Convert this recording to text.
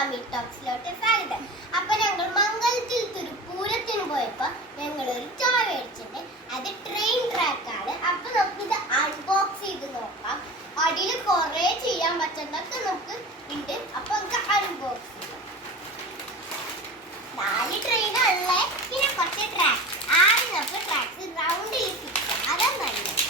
Family ടോക്സിലോട്ട് സ്വാഗതം. അപ്പൊ ഞങ്ങൾ മംഗലത്തിൽ ഒരു പൂരത്തിന് പോയപ്പോ ഞങ്ങൾ ഒരു ടോയ് മേടിച്ചിട്ടുണ്ട്. അത് ട്രെയിൻ ട്രാക്ക് ആണ്. അപ്പൊ നമുക്ക് ഇത് അൺബോക്സ് ചെയ്ത് നോക്കാം. അടിയിൽ കുറെ ചെയ്യാൻ പറ്റുന്നൊക്കെ നമുക്ക് ഉണ്ട്. അപ്പൊ നമുക്ക് അൺബോക്സ് ചെയ്യാം. 4 ട്രെയിനുള്ളേ, പിന്നെ കുറച്ച് ട്രാക്ക്. ആദ്യം നമുക്ക് ട്രാക്സ് റൗണ്ടിൽ ഫിക്സ് ചെയ്യാം. അതാണ് നല്ലത്.